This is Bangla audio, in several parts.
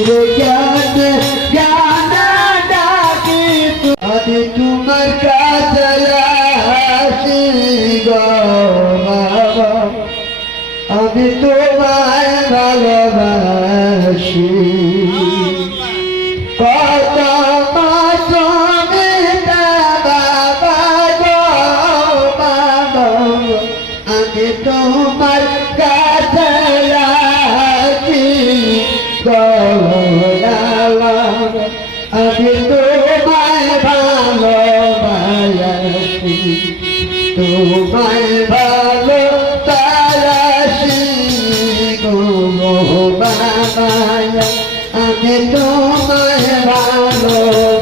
রে জ্ঞান জ্ঞান ডাকি আমি তোমার কাছে আসি গো বাবা আমি তোমায় ভালোবাসি কত আমি তোমার কাছে আসি আমি তোমায় ভালোবাসি তোমায় ভালোবাসি গো বাবা আমি তোমায় ভালোবাসি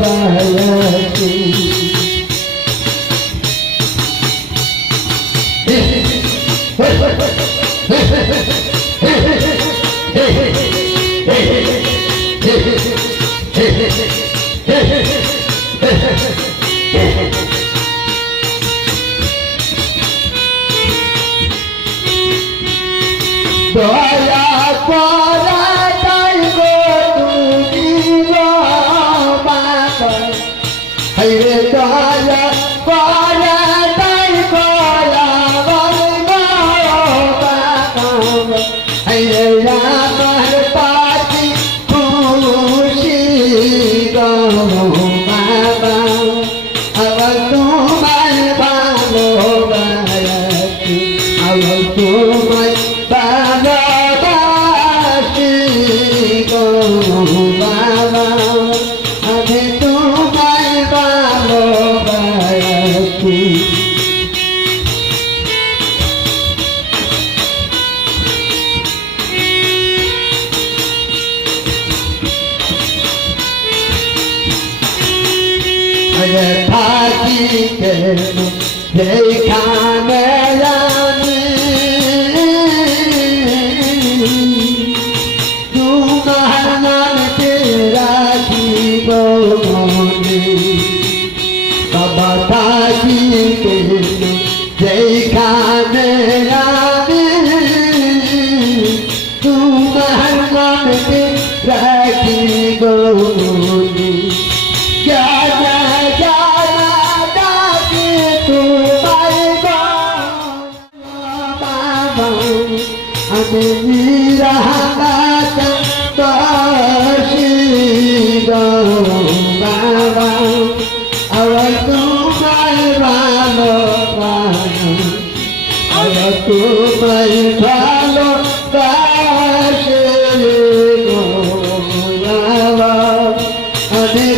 দয়া করা তাই গো তুমি গো বাবা হাইরে দয়া করা তাই করা বলবো বাবা হাইরে আমার পাতি খুশি গো বাবা আবার তোমায় ভালোবাসি আবার তোমায় ভালোবাসি গো বাবা আমি তোমায় ভালোবাসি থাকি যেখানে আমি তোমার নামে রাখিব মনে বাবা থাকি যেখানে আমি তোমার নামে রাখিব মনে আমি নিরাহাত বাসি গো বাবা আবার তোমায় ভালোবাসি আবার তোমায় ভালোবাসি গো বাবা আমি